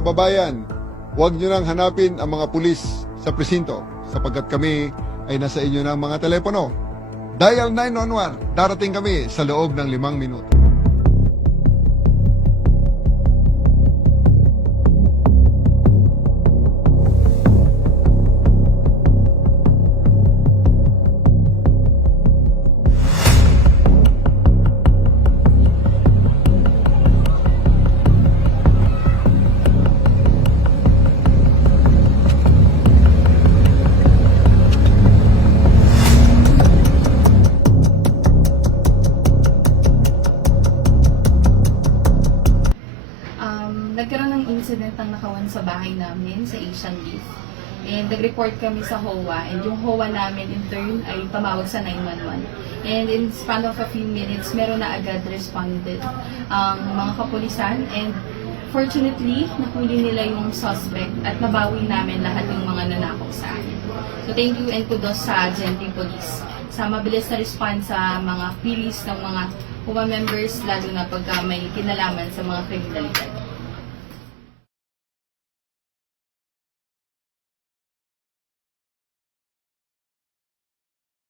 kababayan, huwag nyo nang hanapin ang mga pulis sa presinto sapagkat kami ay nasa inyo ng mga telepono. Dial 911, darating kami sa loob ng 5 minuto. Nagkaroon ng incident ang nakawan sa bahay namin sa Asian Leaf. And nag-report kami sa HOA, and yung HOA namin in turn ay tumawag sa 911. And in span of a few minutes, meron na agad responded ang mga kapulisan, and fortunately, nahuli nila yung suspect at nabawi namin lahat yung mga nanakaw sa akin. So thank you and kudos sa Gentry Police sa mabilis na response sa mga queries ng mga HOA members, lalo na pagka may kinalaman sa mga kriminalidad.